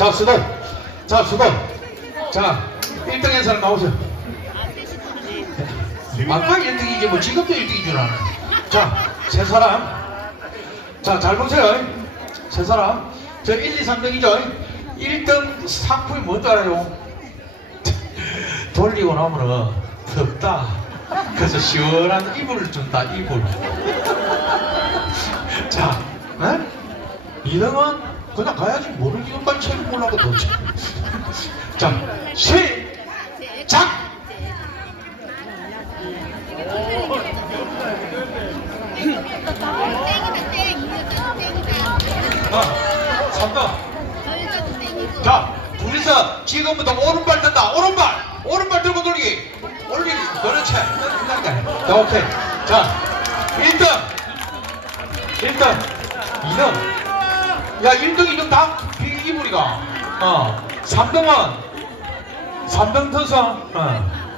자, 수동. 자, 수동. 자, 1등 한 사람 나오세요. 아까 1등이지 뭐 지금도 1등인 줄 아네. 자, 세 사람. 자, 잘 보세요. 세 사람. 저 1, 2, 3등이죠. 1등 상품이 뭔지 알아요? 돌리고 나면은 덥다. 그래서 시원한 이불을 준다, 이불. 자, 네? 2등은 그냥 가야지. 뭐를 이름까지 책을 보려고 도대체. 자, 시작! 아, 3등. 자, 둘이서 지금부터 오른발 든다. 오른발, 오른발 들고 돌리기. 올리기. 그렇지. 자, 오케이. 자, 1등. 1등. 2등. 야, 1등, 2등 다 이불이가. 어. 3등은 3등 터서. 어.